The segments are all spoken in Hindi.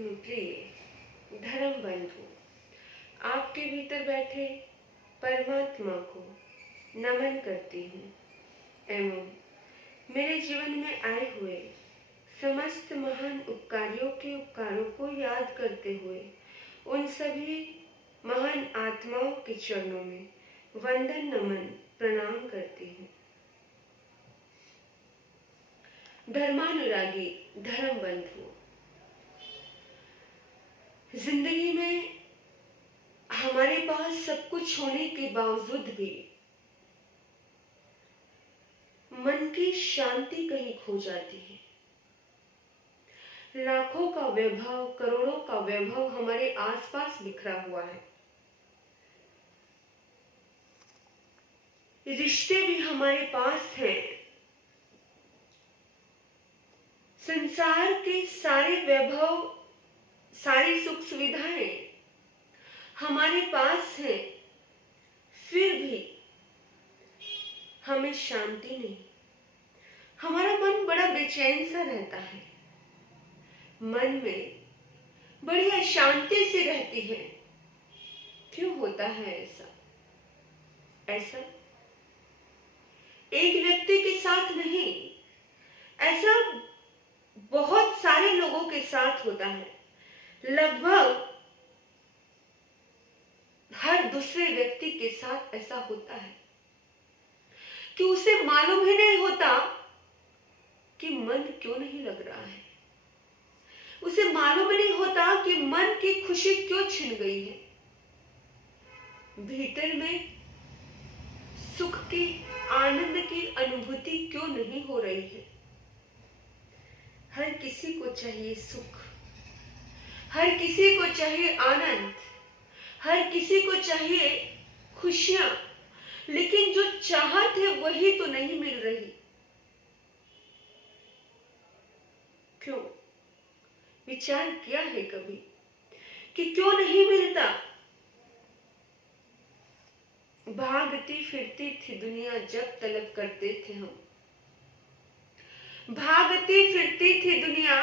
आत्म प्रिय धर्म बंधु, आपके भीतर बैठे परमात्मा को नमन करती हूँ एवं मेरे जीवन में आए हुए समस्त महान उपकारियों के उपकारों को याद करते हुए उन सभी महान आत्माओं के चरणों में वंदन नमन प्रणाम करती हूँ। धर्मानुरागी धर्म बंधुओं, जिंदगी में हमारे पास सब कुछ होने के बावजूद भी मन की शांति कहीं खो जाती है। लाखों का वैभव, करोड़ों का वैभव हमारे आसपास बिखरा हुआ है। रिश्ते भी हमारे पास हैं। संसार के सारे वैभव, सारी सुख सुविधाएं हमारे पास हैं, फिर भी हमें शांति नहीं। हमारा मन बड़ा बेचैन सा रहता है, मन में बड़ी अशांति सी रहती है। क्यों होता है ऐसा एक व्यक्ति के साथ नहीं, ऐसा बहुत सारे लोगों के साथ होता है। लगभग हर दूसरे व्यक्ति के साथ ऐसा होता है कि उसे मालूम ही नहीं होता कि मन क्यों नहीं लग रहा है। उसे मालूम नहीं होता कि मन की खुशी क्यों छिन गई है। भीतर में सुख की, आनंद की अनुभूति क्यों नहीं हो रही है। हर किसी को चाहिए सुख, हर किसी को चाहिए आनंद, हर किसी को चाहिए खुशियां, लेकिन जो चाहत है वही तो नहीं मिल रही। क्यों? विचार किया है कभी कि क्यों नहीं मिलता? भागती फिरती थी दुनिया जब तलब करते थे हम। भागती फिरती थी दुनिया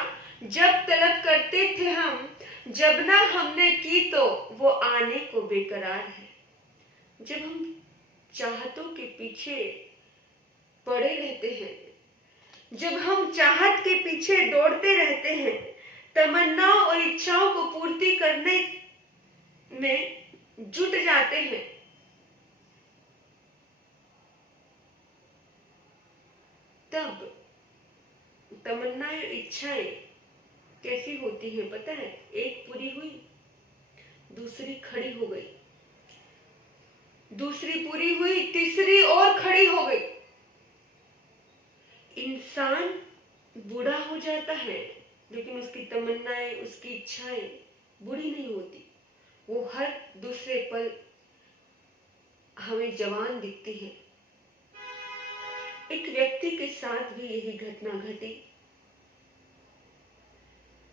जब तलब करते थे हम। जब ना हमने की तो वो आने को बेकरार है। जब हम चाहतों के पीछे पड़े रहते हैं, जब हम चाहत के पीछे दौड़ते रहते हैं, तमन्नाओं और इच्छाओं को पूर्ति करने में जुट जाते हैं, तब तमन्नाएं, इच्छाएं कैसी होती है पता है? एक पूरी हुई, दूसरी खड़ी हो गई, दूसरी पूरी हुई, तीसरी और खड़ी हो गई। इंसान बूढ़ा हो जाता है, लेकिन उसकी तमन्नाएं, उसकी इच्छाएं बूढ़ी नहीं होती। वो हर दूसरे पल हमें जवान दिखती है। एक व्यक्ति के साथ भी यही घटना घटी।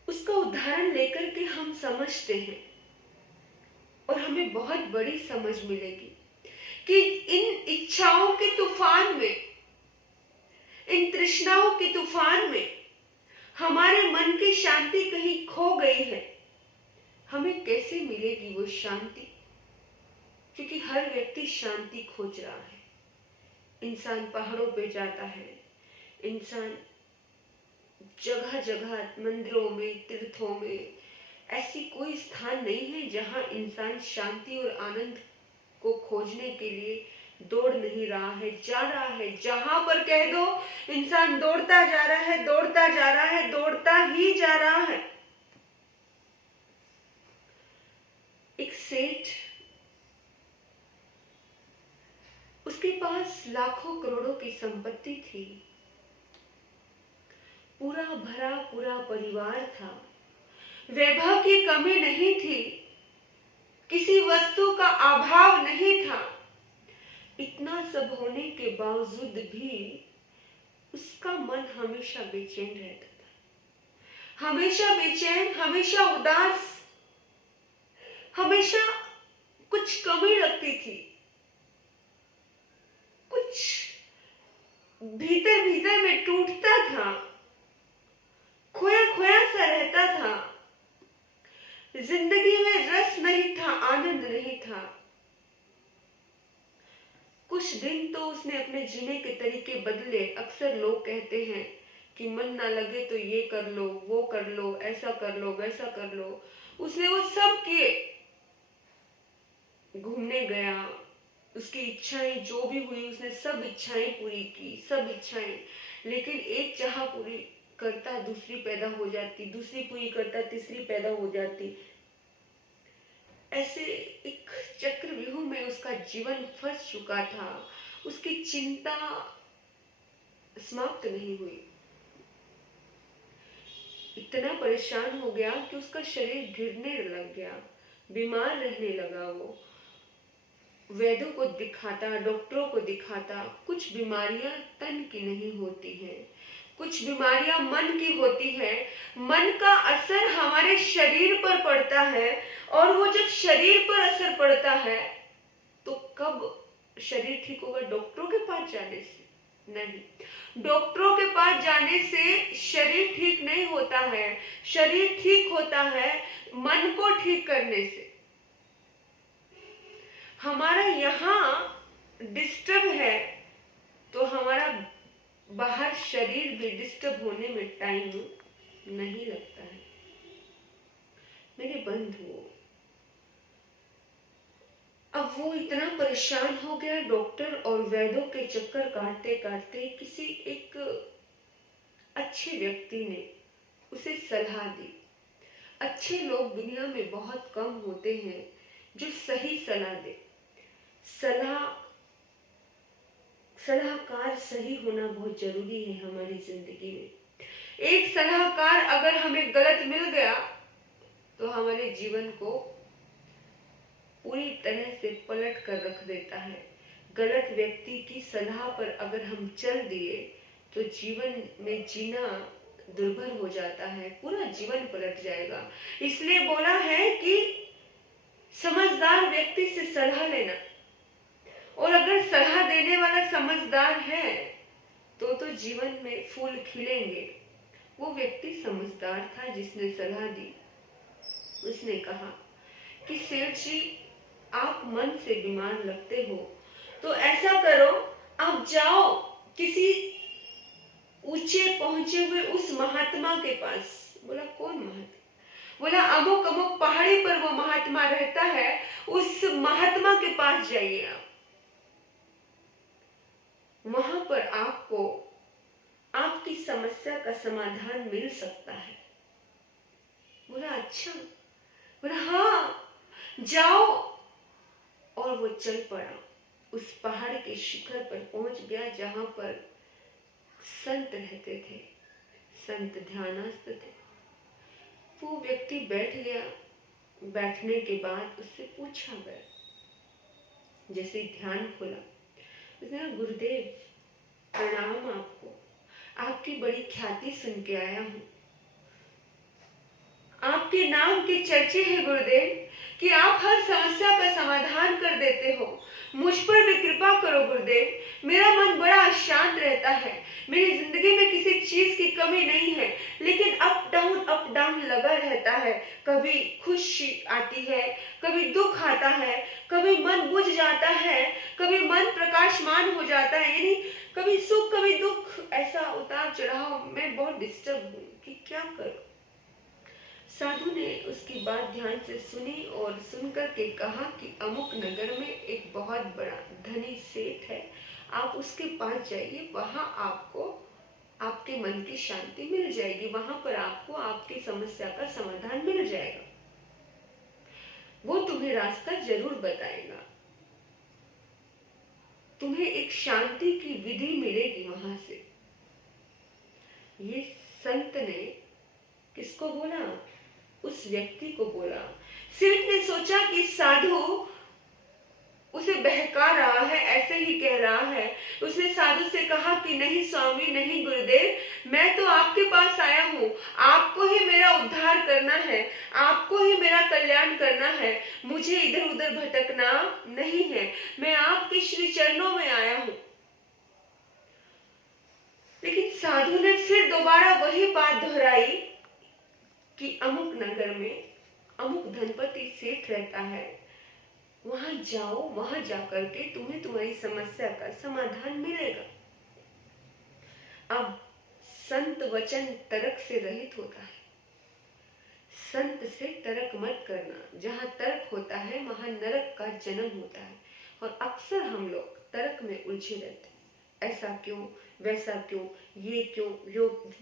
उसका उदाहरण लेकर के हम समझते हैं और हमें बहुत बड़ी समझ मिलेगी कि इन इच्छाओं के तूफान में, इन तृष्णाओं के तूफान में हमारे मन की शांति कहीं खो गई है। हमें कैसे मिलेगी वो शांति? क्योंकि हर व्यक्ति शांति खोज रहा है। इंसान पहाड़ों पे जाता है, इंसान जगह जगह मंदिरों में, तीर्थों में, ऐसी कोई स्थान नहीं है जहां इंसान शांति और आनंद को खोजने के लिए दौड़ नहीं रहा है, जा रहा है। जहां पर कह दो, इंसान दौड़ता जा रहा है, दौड़ता जा रहा है, दौड़ता ही जा रहा है। एक सेठ, उसके पास लाखों करोड़ों की संपत्ति थी, पूरा भरा पूरा परिवार था, वैभव की कमी नहीं थी, किसी वस्तु का अभाव नहीं था। इतना सब होने के बावजूद भी उसका मन हमेशा बेचैन रहता था, हमेशा बेचैन, हमेशा उदास, हमेशा कुछ कमी लगती थी, कुछ भीतर भीतर में टूटता था, खोया खोया सा रहता था। दिन तो उसने अपने जीने के तरीके बदले। अक्सर लोग कहते हैं कि मन ना लगे तो ये कर लो, वो कर लो, ऐसा कर लो, वैसा कर लो। उसने वो सब किए, घूमने गया, उसकी इच्छाएं जो भी हुई उसने सब इच्छाएं पूरी की, सब इच्छाएं। लेकिन एक चाह पूरी करता दूसरी पैदा हो जाती, दूसरी पूरी करता तीसरी पैदा हो जाती। ऐसे एक चक्रव्यूह में उसका जीवन फंस चुका था। उसकी चिंता समाप्त नहीं हुई। इतना परेशान हो गया कि उसका शरीर गिरने लग गया, बीमार रहने लगा। वो वैद्यों को दिखाता, डॉक्टरों को दिखाता। कुछ बीमारियां तन की नहीं होती हैं, कुछ बीमारियां मन की होती है। मन का असर हमारे शरीर पर पड़ता है, और वो जब शरीर पर असर पड़ता है तो कब शरीर ठीक होगा? डॉक्टरों के पास जाने से नहीं। डॉक्टरों के पास जाने से शरीर ठीक नहीं होता है। शरीर ठीक होता है मन को ठीक करने से। हमारा यहाँ डिस्टर्ब है तो हमारा बाहर शरीर भी डिस्टर्ब होने में टाइम नहीं लगता है। मेरे बंधुओं, अब वो इतना परेशान हो गया, डॉक्टर और वैद्यों के चक्कर काटते काटते किसी एक अच्छे व्यक्ति ने उसे सलाह दी। अच्छे लोग दुनिया में बहुत कम होते हैं जो सही सलाह दे। सलाहकार सही होना बहुत जरूरी है हमारी जिंदगी में। एक सलाहकार अगर हमें गलत मिल गया तो हमारे जीवन को पूरी तरह से पलट कर रख देता है। गलत व्यक्ति की सलाह पर अगर हम चल दिए तो जीवन में जीना दुर्भर हो जाता है, पूरा जीवन पलट जाएगा। इसलिए बोला है कि समझदार व्यक्ति से सलाह लेना, और अगर सलाह देने वाला समझदार है तो जीवन में फूल खिलेंगे। वो व्यक्ति समझदार था जिसने सलाह दी। उसने कहा कि सेठ जी, आप मन से बीमार लगते हो तो ऐसा करो, आप जाओ किसी ऊंचे पहुंचे हुए उस महात्मा के पास। बोला कौन महात्मा? बोला अमुक अमुक पहाड़ी पर वो महात्मा रहता है, उस महात्मा के पास जाइए आप। वहां पर आपको आपकी समस्या का समाधान मिल सकता है। बोला अच्छा? बोला हाँ, जाओ। और वो चल पड़ा, उस पहाड़ के शिखर पर पहुंच गया जहां पर संत रहते थे, संत ध्यानस्थ थे। वो व्यक्ति बैठ गया। बैठने के बाद उससे पूछा गया, जैसे ध्यान खोला, उसने कहा गुरुदेव प्रणाम आपको, आपकी बड़ी ख्याति सुन के आया हूं। आपके नाम के चर्चे हैं गुरुदेव कि आप हर समस्या का समाधान कर देते हो। मुझ पर भी कृपा करो गुरुदेव, मेरा मन बड़ा अशांत रहता है। मेरी जिंदगी में किसी चीज की कमी नहीं है, लेकिन अप डाउन लगा रहता है। कभी खुशी आती है, कभी दुख आता है, कभी मन बुझ जाता है, कभी मन प्रकाशमान हो जाता है। यानी कभी सुख कभी दुख, ऐसा उतार चढ़ाव। मैं बहुत डिस्टर्ब हूँ कि क्या करूं। साधु ने उसकी बात ध्यान से सुनी और सुनकर के कहा कि अमुक नगर में एक बहुत बड़ा धनी सेठ है, आप उसके पास जाइए, वहां आपको आपके मन की शांति मिल जाएगी, वहां पर आपको आपकी समस्या का समाधान मिल जाएगा। वो तुम्हें रास्ता जरूर बताएगा, तुम्हें एक शांति की विधि मिलेगी वहां से। ये संत ने किसको बोला? उस व्यक्ति को बोला। सेठ ने सोचा कि साधु उसे बहका रहा है, ऐसे ही कह रहा है। उसने साधु से कहा कि नहीं स्वामी, नहीं गुरुदेव, मैं तो आपके पास आया हूँ, आपको ही मेरा उद्धार करना है, आपको ही मेरा कल्याण करना है, मुझे इधर उधर भटकना नहीं है, मैं आपके श्री चरणों में आया हूँ। लेकिन साधु ने फिर दोबारा वही बात दोहराई कि अमुक नगर में अमुक धनपति सेठ रहता है, वहां जाओ, वहां जाकर के तुम्हें तुम्हारी समस्या का समाधान मिलेगा। अब संत वचन तर्क से रहित होता है। संत से तर्क मत करना। जहां तर्क होता है वहां नरक का जन्म होता है। और अक्सर हम लोग तर्क में उलझे रहते हैं। ऐसा क्यों, वैसा क्यों, ये क्यों,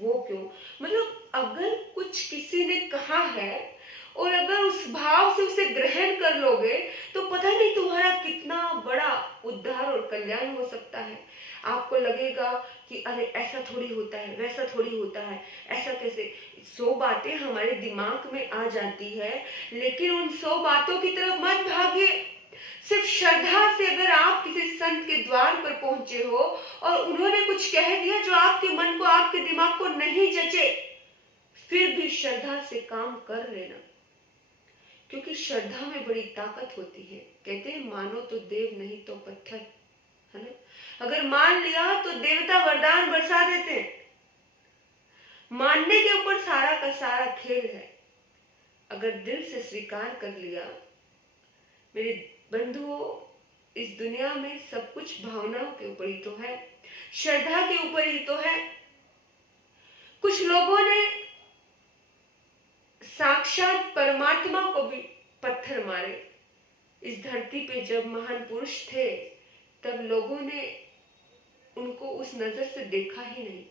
वो क्यों। मतलब अगर कुछ किसी ने कहा है और अगर उस भाव से उसे ग्रहण कर लोगे तो पता नहीं तुम्हारा कितना बड़ा उद्धार और कल्याण हो सकता है। आपको लगेगा कि अरे ऐसा थोड़ी होता है, वैसा थोड़ी होता है, ऐसा कैसे। 100 बातें हमारे दिमाग में आ जाती है, लेकिन उन 100 बातों की तरफ मत भागिए। सिर्फ श्रद्धा से अगर आप किसी संत के द्वार पर पहुंचे हो और उन्होंने कुछ कह दिया जो आपके मन को, आपके दिमाग को नहीं जचे, फिर भी श्रद्धा से काम कर लेना, क्योंकि श्रद्धा में बड़ी ताकत होती है। कहते हैं मानो तो देव, नहीं तो पत्थर, है ना। अगर मान लिया तो देवता वरदान बरसा देते हैं। मानने के ऊपर सारा का सारा खेल है। अगर दिल से स्वीकार कर लिया, मेरे बंधुओं, इस दुनिया में सब कुछ भावनाओं के ऊपर ही तो है, श्रद्धा के ऊपर ही तो है। कुछ लोगों ने साक्षात परमात्मा को भी पत्थर मारे। इस धरती पे जब महान पुरुष थे तब लोगों ने उनको उस नजर से देखा ही नहीं।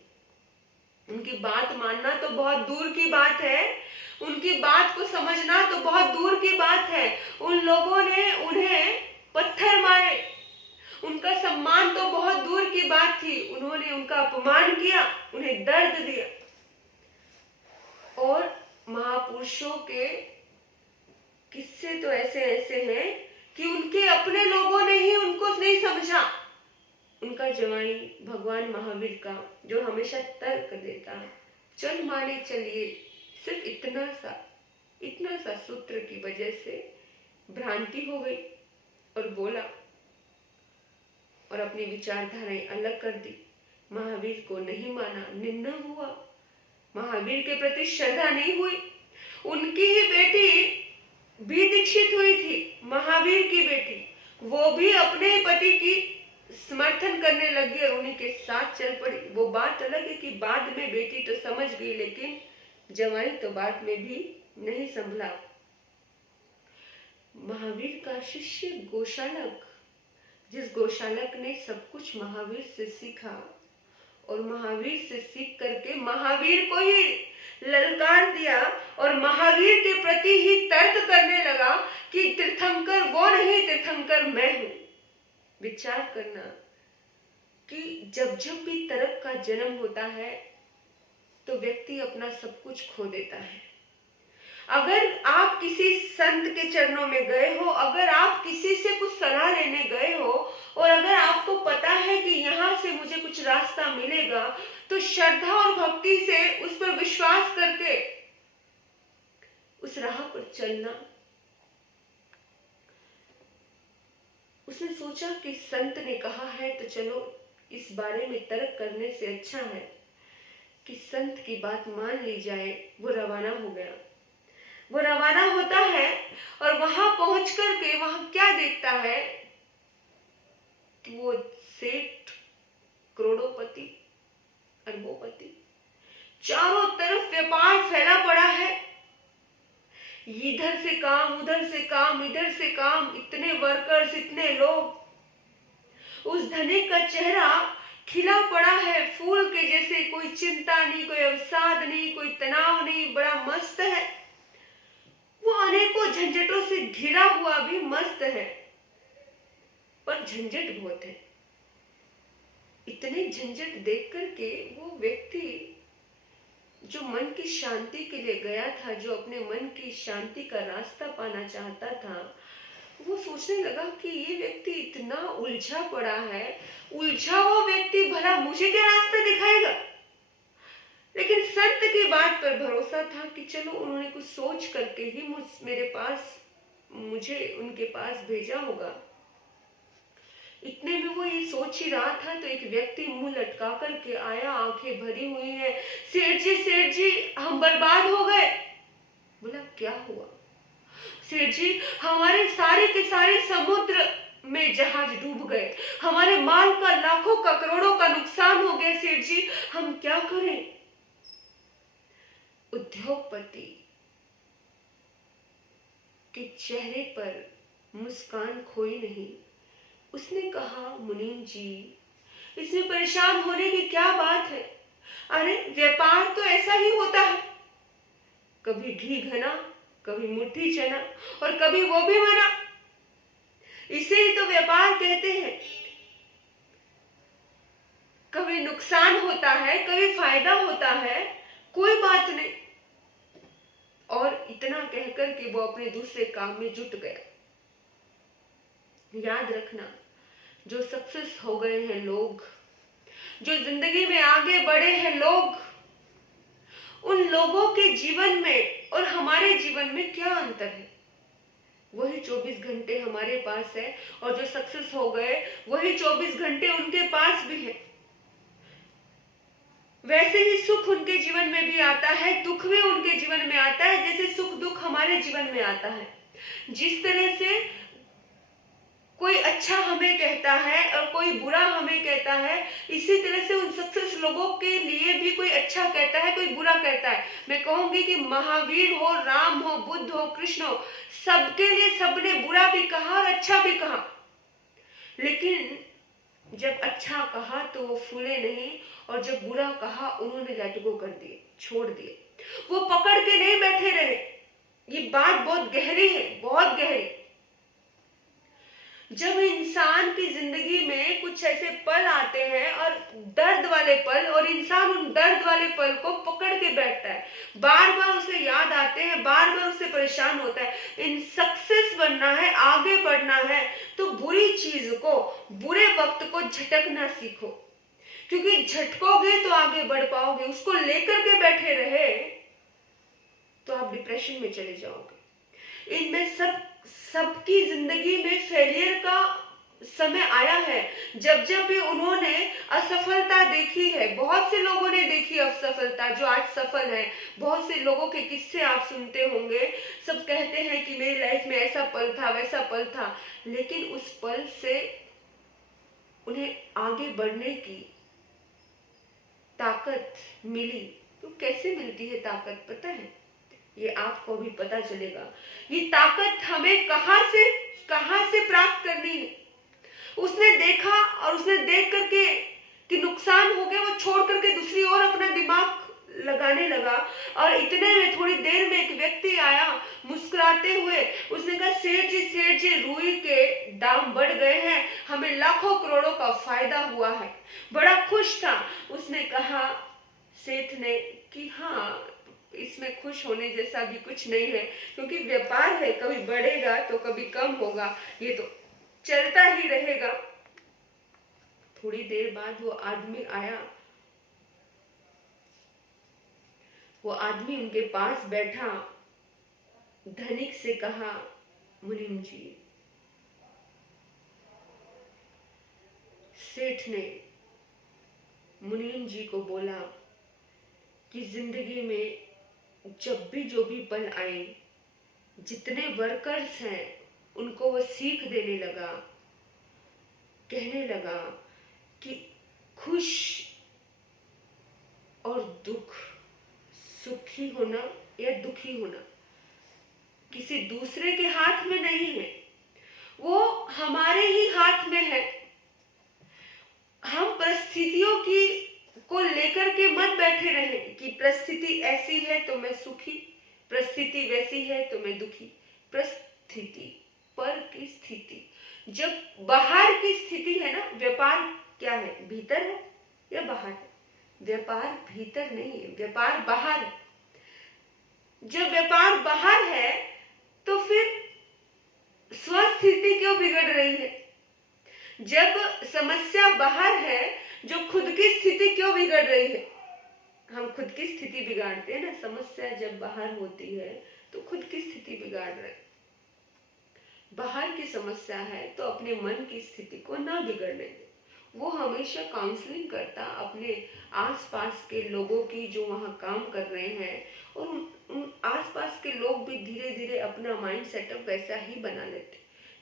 उनकी बात मानना तो बहुत दूर की बात है, उनकी बात को समझना तो बहुत दूर की बात है। उन लोगों ने उन्हें पत्थर मारे। उनका सम्मान तो बहुत दूर की बात थी, उन्होंने उनका अपमान किया, उन्हें दर्द दिया। और महापुरुषों के किस्से तो ऐसे ऐसे हैं कि उनके अपने लोगों ने ही उनको नहीं समझा। उनका जवाई भगवान महावीर का, जो हमेशा तर्क देता, चल माने चलिए, सिर्फ इतना सा सूत्र की वजह से भ्रांति हो गई और बोला और अपनी विचारधाराएं अलग कर दी। महावीर को नहीं माना, निंदा हुआ, महावीर के प्रति श्रद्धा नहीं हुई। उनकी ही बेटी भी दीक्षित हुई थी, महावीर की बेटी, वो भी अपने पति की समर्थन करने लगी और उन्हीं के साथ चल पड़ी। वो बात अलग है कि बाद में बेटी तो समझ गई, लेकिन जवाई तो बाद में भी नहीं संभला। महावीर का शिष्य गोशालक, जिस गोशालक ने सब कुछ महावीर से सीखा और महावीर से सीख करके महावीर को ही ललकार दिया और महावीर के प्रति ही तर्क करने लगा कि तीर्थंकर वो नहीं, तीर्थंकर मैं हूं। विचार करना कि जब जब भी तर्क का जन्म होता है तो व्यक्ति अपना सब कुछ खो देता है। अगर आप किसी संत के चरणों में गए हो, अगर आप किसी से कुछ सलाह लेने गए हो और अगर आपको पता है कि यहाँ से मुझे कुछ रास्ता मिलेगा, तो श्रद्धा और भक्ति से उस पर विश्वास करके उस राह पर चलना। उसने सोचा कि संत ने कहा है तो चलो इस बारे में तर्क करने से अच्छा है कि संत की बात मान ली जाए। वो रवाना हो गया। वो रवाना होता है और वहां पहुंच करके वहां क्या देखता है कि वो सेठ, करोड़ों-पति, अरबों-पति, चारों तरफ व्यापार फैला पड़ा है। इधर से काम, उधर से काम, इधर से काम, इतने वर्कर्स, इतने लोग। उस धनिक का चेहरा खिला पड़ा है फूल के जैसे, कोई चिंता नहीं, कोई अवसाद नहीं, कोई तनाव नहीं, बड़ा मस्त है। वो अनेकों झंझटों से घिरा हुआ भी मस्त है, पर झंझट बहुत है। इतने झंझट देख करके वो व्यक्ति जो मन की शांति के लिए गया था, जो अपने मन की शांति का रास्ता पाना चाहता था, वो सोचने लगा कि ये व्यक्ति इतना उलझा पड़ा है, उलझा हुआ व्यक्ति भला मुझे क्या रास्ता दिखाएगा। लेकिन संत की बात पर भरोसा था कि चलो उन्होंने कुछ सोच करके ही मुझे उनके पास भेजा होगा। इतने में वो ये सोच ही रहा था तो एक व्यक्ति मुंह लटका करके आया, आंखें भरी हुई है। सेठ जी हम बर्बाद हो गए। बोला क्या हुआ? सेठ जी, हमारे सारे के सारे समुद्र में जहाज डूब गए, हमारे माल का लाखों का करोड़ों का नुकसान हो गया सेठ जी, हम क्या करें? उद्योगपति के चेहरे पर मुस्कान खोई नहीं। उसने कहा, मुनीम जी, इसमें परेशान होने की क्या बात है? अरे व्यापार तो ऐसा ही होता है, कभी घी घना, कभी मुट्ठी चना, और कभी वो भी मना। इसे ही तो व्यापार कहते हैं। कभी नुकसान होता है, कभी फायदा होता है, कोई बात नहीं। और इतना कहकर के वो अपने दूसरे काम में जुट गया। याद रखना, जो सक्सेस हो गए हैं लोग, जो जिंदगी में आगे बढ़े हैं लोग, उन लोगों के जीवन में और हमारे जीवन में क्या अंतर है? वही 24 घंटे हमारे पास है, और जो सक्सेस हो गए वही 24 घंटे उनके पास भी है। वैसे ही सुख उनके जीवन में भी आता है, दुख भी उनके जीवन में आता है, जैसे सुख दुख हमारे जीवन में आता है। जिस तरह से कोई अच्छा हमें कहता है और कोई बुरा हमें कहता है, इसी तरह से उन सक्सेस लोगों के लिए भी कोई अच्छा कहता है, कोई बुरा कहता है। मैं कहूंगी कि महावीर हो, राम हो, बुद्ध हो, कृष्ण हो, सबके लिए सबने बुरा भी कहा और अच्छा भी कहा, लेकिन जब अच्छा कहा तो वो फूले नहीं, और जब बुरा कहा उन्होंने लेट गो कर दिए, छोड़ दिए, वो पकड़ के नहीं बैठे रहे। ये बात बहुत गहरी है, बहुत गहरी। जब इंसान की जिंदगी में कुछ ऐसे पल आते हैं और दर्द वाले पल, और इंसान उन दर्द वाले पल को पकड़ के बैठता है, बार बार उसे याद आते हैं, बार बार उससे परेशान होता है। इन सक्सेस बनना है, आगे बढ़ना है, तो बुरी चीज को, बुरे वक्त को झटकना सीखो, क्योंकि झटकोगे तो आगे बढ़ पाओगे। उसको लेकर के बैठे रहे तो आप डिप्रेशन में चले जाओगे। इनमें सबकी जिंदगी में फेलियर का समय आया है। जब जब भी उन्होंने असफलता देखी है, बहुत से लोगों ने देखी असफलता, जो आज सफल है, बहुत से लोगों के किस्से आप सुनते होंगे। सब कहते हैं कि मेरी लाइफ में ऐसा पल था, वैसा पल था, लेकिन उस पल से उन्हें आगे बढ़ने की ताकत मिली। तो कैसे मिलती है ताकत, पता है? ये आपको भी पता चलेगा। ये ताकत हमें कहां से प्राप्त करनी है। उसने देखा, और उसने देख करके कि नुकसान हो गया, वो छोड़ करके दूसरी ओर अपना दिमाग लगाने लगा। और इतने में थोड़ी देर में एक व्यक्ति आया मुस्कुराते हुए। उसने कहा, सेठ जी, रुई के दाम बढ़ गए हैं, हमें लाखों करोड़ों का फायदा हुआ है। बड़ा खुश था। उसने कहा, सेठ ने, कि हाँ, इसमें खुश होने जैसा भी कुछ नहीं है, क्योंकि व्यापार है, कभी बढ़ेगा तो कभी कम होगा, ये तो चलता ही रहेगा। थोड़ी देर बाद वो आदमी आया। वो आदमी उनके पास बैठा, धनिक से कहा, मुनीम जी। सेठ ने मुनीम जी को बोला कि जिंदगी में जब भी जो भी पल आए, जितने वर्कर्स हैं उनको वो सीख देने लगा। कहने लगा कि खुश और दुख, सुखी होना या दुखी होना किसी दूसरे के हाथ में नहीं है, वो हमारे ही हाथ में है। हम परिस्थितियों की को लेकर के मत बैठे रहे कि परिस्थिति ऐसी है तो मैं सुखी, परिस्थिति वैसी है तो मैं दुखी। परिस्थिति पर की स्थिति, जब बाहर की स्थिति है ना, व्यापार क्या है, भीतर है या बाहर है? व्यापार भीतर नहीं है, व्यापार बाहर है। जब व्यापार बाहर है तो फिर स्वस्थिति क्यों बिगड़ रही है? जब समस्या बाहर है, जो खुद की स्थिति क्यों बिगड़ रही है? हम खुद की स्थिति बिगाड़ते हैं ना। समस्या जब बाहर होती है तो खुद की स्थिति बिगाड़ रहे हैं। बाहर की समस्या है तो अपने मन की स्थिति को ना बिगड़ने दे। वो हमेशा काउंसलिंग करता अपने आसपास के लोगों की, जो वहां काम कर रहे हैं, और उन आसपास के लोग भी धीरे धीरे अपना माइंड सेटअप वैसा ही बना लेते।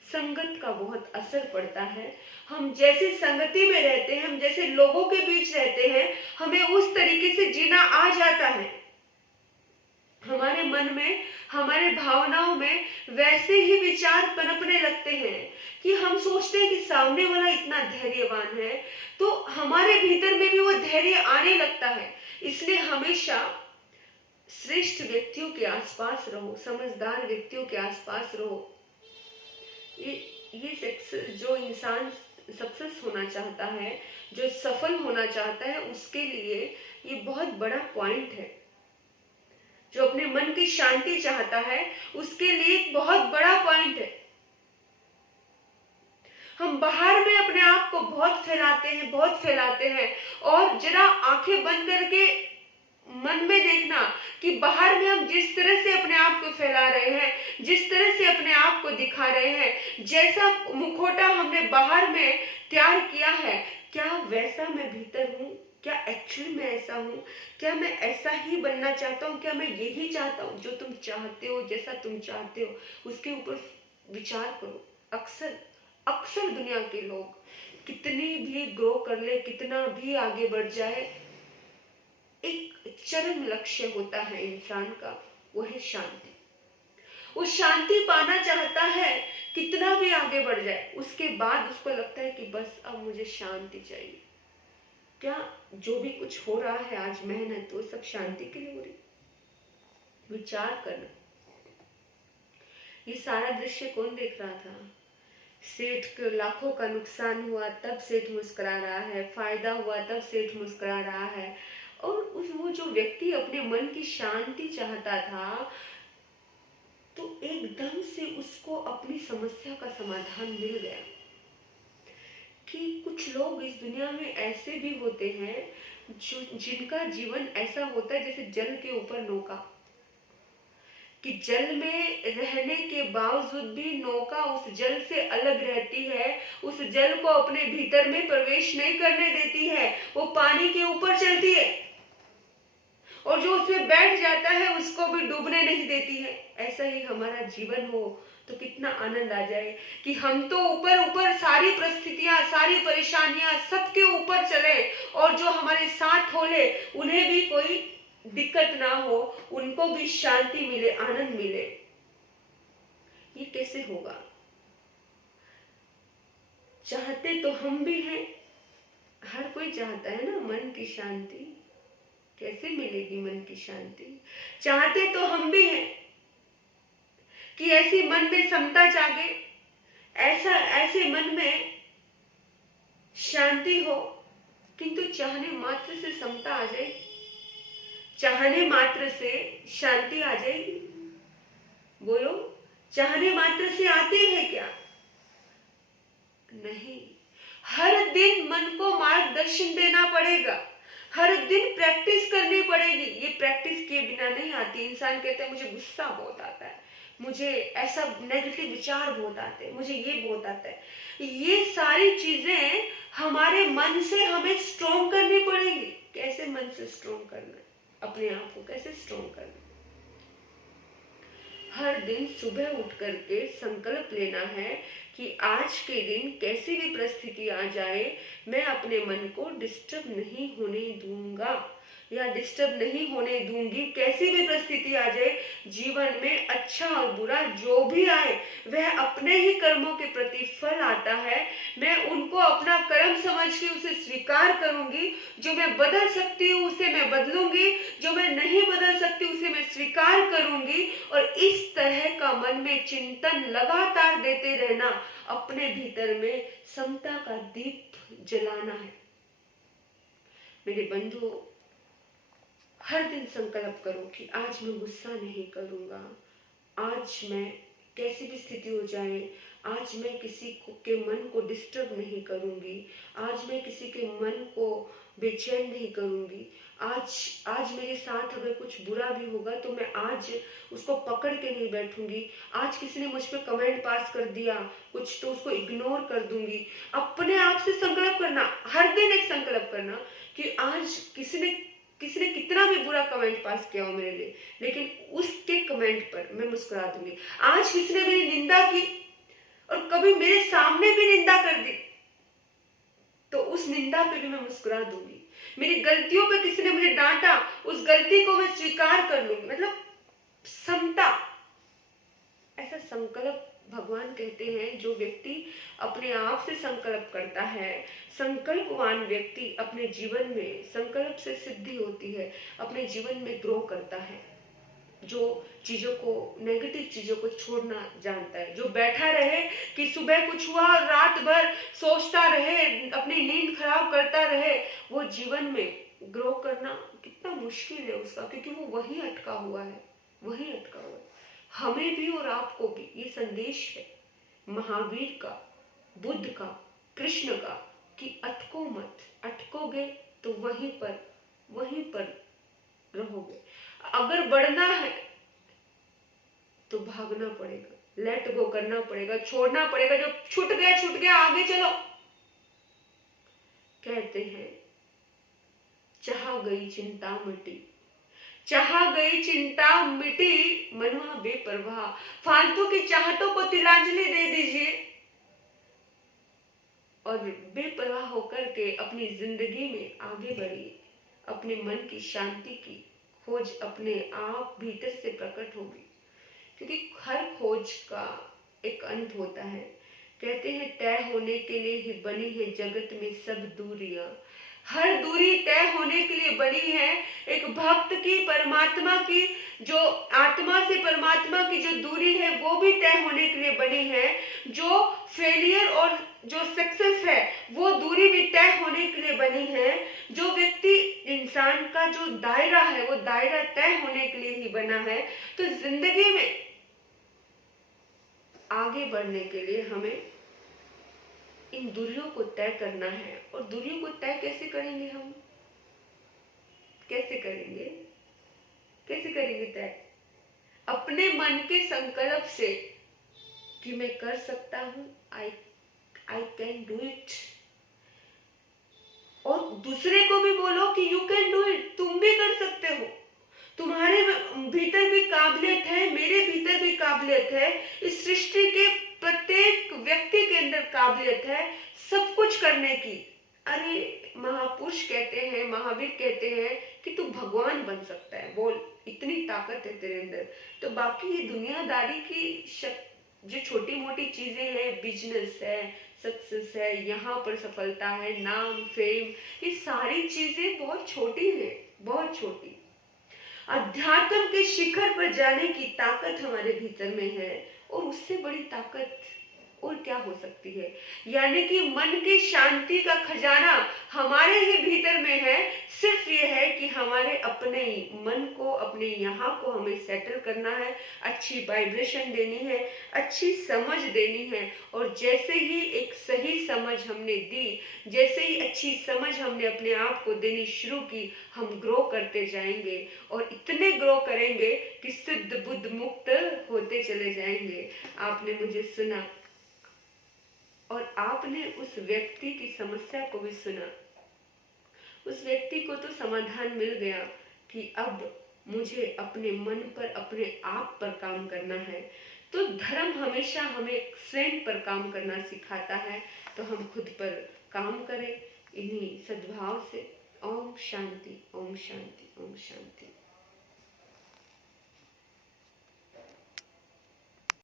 संगत का बहुत असर पड़ता है। हम जैसे संगति में रहते हैं, हम जैसे लोगों के बीच रहते हैं, हमें उस तरीके से जीना आ जाता है। हमारे मन में, हमारे भावनाओं में वैसे ही विचार पनपने लगते हैं कि हम सोचते हैं कि सामने वाला इतना धैर्यवान है, तो हमारे भीतर में भी वो धैर्य आने लगता है। इसलिए हमेशा श्रेष्ठ व्यक्तियों के आसपास रहो, समझदार व्यक्तियों के आसपास रहो। ये सक्सेस, जो इंसान सक्सेस होना चाहता है, जो सफल होना चाहता है, उसके लिए ये बहुत बड़ा पॉइंट है। जो अपने मन की शांति चाहता है, उसके लिए एक बहुत बड़ा पॉइंट है। हम बाहर में अपने आप को बहुत फैलाते हैं, और जरा आंखें बंद करके मन में देखना कि बाहर में हम जिस तरह से अपने आप को फैला रहे हैं, जिस तरह से अपने आप को दिखा रहे हैं, जैसा मुखौटा हमने बाहर में तैयार किया है, क्या वैसा मैं भीतर हूँ? क्या एक्चुअली मैं ऐसा हूँ? क्या मैं ऐसा ही बनना चाहता हूँ? क्या मैं यही चाहता हूँ जो तुम चाहते हो, जैसा तुम चाहते हो? उसके ऊपर विचार करो। अक्सर दुनिया के लोग कितनी भी ग्रो कर ले, कितना भी आगे बढ़ जाए, एक चरम लक्ष्य होता है इंसान का, वो है शांति। वो शांति पाना चाहता है, कितना भी आगे बढ़ जाए, उसके बाद उसको लगता है कि बस अब मुझे शांति चाहिए। क्या जो भी कुछ हो रहा है आज, मेहनत, वो सब शांति के लिए हो रही? विचार करना। ये सारा दृश्य कौन देख रहा था? सेठ को लाखों का नुकसान हुआ तब सेठ मुस्कुरा रहा है, फायदा हुआ तब सेठ मुस्कुरा रहा है। और वो जो व्यक्ति अपने मन की शांति चाहता था, तो एकदम से उसको अपनी समस्या का समाधान मिल गया। कि कुछ लोग इस दुनिया में ऐसे भी होते हैं जिनका जीवन ऐसा होता है जैसे जल के ऊपर नौका, कि जल में रहने के बावजूद भी नौका उस जल से अलग रहती है, उस जल को अपने भीतर में प्रवेश नहीं करने देती है, वो पानी के ऊपर चलती है, और जो उसमें बैठ जाता है उसको भी डूबने नहीं देती है। ऐसा ही हमारा जीवन हो तो कितना आनंद आ जाए कि हम तो ऊपर ऊपर सारी परिस्थितियां, सारी परेशानियां सबके ऊपर चले, और जो हमारे साथ होले उन्हें भी कोई दिक्कत ना हो, उनको भी शांति मिले, आनंद मिले। ये कैसे होगा? चाहते तो हम भी हैं, हर कोई चाहता है ना मन की शांति। कैसे मिलेगी मन की शांति? चाहते तो हम भी हैं कि ऐसी मन में समता जागे, ऐसे मन में शांति हो, किंतु चाहने मात्र से समता आ जाए, चाहने मात्र से शांति आ जाएगी? बोलो, चाहने मात्र से आते हैं क्या? नहीं, हर दिन मन को मार्गदर्शन देना पड़ेगा, हर दिन प्रैक्टिस करनी पड़ेगी। ये प्रैक्टिस किए बिना नहीं आती। इंसान कहता है मुझे गुस्सा बहुत आता है, मुझे ऐसा नेगेटिव विचार बहुत आते हैं, मुझे ये बहुत आता है। ये सारी चीजें हमारे मन से हमें स्ट्रॉन्ग करनी पड़ेगी। कैसे मन से स्ट्रॉन्ग करना है? अपने आप को कैसे स्ट्रॉन्ग करना है? हर दिन सुबह उठ करके संकल्प लेना है कि आज के दिन कैसी भी परिस्थिति आ जाए, मैं अपने मन को डिस्टर्ब नहीं होने दूंगा या डिस्टर्ब नहीं होने दूंगी। कैसी भी परिस्थिति आ जाए, जीवन में अच्छा और बुरा जो भी आए, वह अपने ही कर्मों के प्रति फल आता है। मैं उनको अपना कर्म समझ के उसे स्वीकार करूंगी। जो मैं बदल सकती हूँ उसे मैं बदलूंगी, जो मैं नहीं बदल सकती उसे मैं स्वीकार करूंगी। और इस तरह का मन में चिंतन लगातार देते रहना, अपने भीतर में समता का दीप जलाना है। मेरे बंधुओं, हर दिन संकल्प करो कि आज मैं गुस्सा नहीं करूंगा, आज मैं कैसी भी स्थिति हो जाए, आज मैं किसी के मन को डिस्टर्ब नहीं करूंगी, आज मैं किसी के मन को बेचैन नहीं करूंगी। आज मेरे साथ अगर कुछ बुरा भी होगा तो मैं आज उसको पकड़ के नहीं बैठूंगी। आज किसी ने मुझ पर कमेंट पास कर दिया कुछ, तो उसको इग्नोर कर दूंगी। अपने आप से संकल्प करना, हर दिन एक संकल्प करना कि आज किसी ने किसी ने कितना भी बुरा कमेंट पास किया हो मेरे लिए, लेकिन उसके कमेंट पर मैं मुस्कुरा दूंगी। आज किसी ने मेरी निंदा की और कभी मेरे सामने भी निंदा कर दी, तो उस निंदा पे भी मैं मुस्कुरा दूंगी। मेरी गलतियों पे किसी ने मुझे डांटा, उस गलती को मैं स्वीकार कर लूंगी। मतलब समता, ऐसा संकल्प भगवान कहते हैं, जो व्यक्ति अपने आप से संकल्प करता है, संकल्पवान व्यक्ति अपने जीवन में संकल्प से सिद्धि होती है, अपने जीवन में ग्रो करता है, जो चीजों को, नेगेटिव चीजों को छोड़ना जानता है, जो बैठा रहे कि सुबह कुछ हुआ और रात भर सोचता रहे, अपनी नींद खराब करता रहे, वो जीवन में ग्रो करना कितना मुश्किल है उसका, क्योंकि वो वहीं अटका हुआ है, वहीं अटका हुआ है। हमें भी और आपको भी ये संदेश है महावीर का, बुद्ध का, कृष्ण का, कि अटको मत, अटकोगे तो वहीं पर रहोगे। अगर बढ़ना है तो भागना पड़ेगा, लेट गो करना पड़ेगा, छोड़ना पड़ेगा, जो छूट गया आगे चलो। कहते हैं चाह गई चिंता मिटी, चाह गई चिंता मिटी, मनुआ बेपरवाह। फालतू की चाहतों को तिलांजलि दे दीजिए और बेपरवाह होकर के अपनी जिंदगी में आगे बढ़िए। अपने मन की शांति की खोज अपने आप भीतर से प्रकट होगी, क्योंकि हर खोज का एक अंत होता है। कहते हैं तय होने के लिए ही बनी है जगत में सब दूरियां, हर दूरी तय होने के लिए बनी है। एक भक्त की परमात्मा की, जो आत्मा से परमात्मा की जो दूरी है, वो भी तय होने के लिए बनी है। जो फेलियर और जो सक्सेस है, वो दूरी भी तय होने के लिए बनी है। जो व्यक्ति, इंसान का जो दायरा है, वो दायरा तय होने के लिए ही बना है। तो जिंदगी में आगे बढ़ने के लिए हमें इन दूरियों को तय करना है। और दूरियों को तय कैसे करेंगे हम? कैसे करेंगे? कैसे करेंगे तय? अपने मन के संकल्प से कि मैं कर सकता हूं, आई कैन डू इट। और दूसरे को भी बोलो कि यू कैन डू इट, तुम भी कर सकते हो। तुम्हारे भीतर भी काबिलियत है, मेरे भीतर भी काबिलियत है, इस सृष्टि के प्रत्येक व्यक्ति के अंदर काबिलियत है सब कुछ करने की। अरे महापुरुष कहते हैं, महावीर कहते हैं कि तू भगवान बन सकता है, बोल, इतनी ताकत है तेरे अंदर। तो बाकी ये दुनियादारी की जो छोटी मोटी चीजें हैं, बिजनेस है, सक्सेस है, यहाँ पर सफलता है, नाम, फेम, ये सारी चीजें बहुत छोटी है, बहुत छोटी। अध्यात्म के शिखर पर जाने की ताकत हमारे भीतर में है, और उससे बड़ी ताकत और क्या हो सकती है? यानी कि मन की शांति का खजाना हमारे ही भीतर में है। सिर्फ ये है कि हमारे अपने मन को, अपने यहाँ को हमें सेटल करना है, अच्छी वाइब्रेशन देनी है, अच्छी समझ देनी है। और जैसे ही एक सही समझ हमने दी, जैसे ही अच्छी समझ हमने अपने आप को देनी शुरू की, हम ग्रो करते जाएंगे और इतने ग्रो करेंगे कि शुद्ध बुद्ध मुक्त होते चले जाएंगे। आपने मुझे सुना और आपने उस व्यक्ति की समस्या को भी सुना। उस व्यक्ति को तो समाधान मिल गया कि अब मुझे अपने मन पर, अपने आप पर काम करना है। तो धर्म हमेशा हमें स्वयं पर काम करना सिखाता है। तो हम खुद पर काम करें इन्हीं सद्भाव से। ओम शांति, ओम शांति, ओम शांति।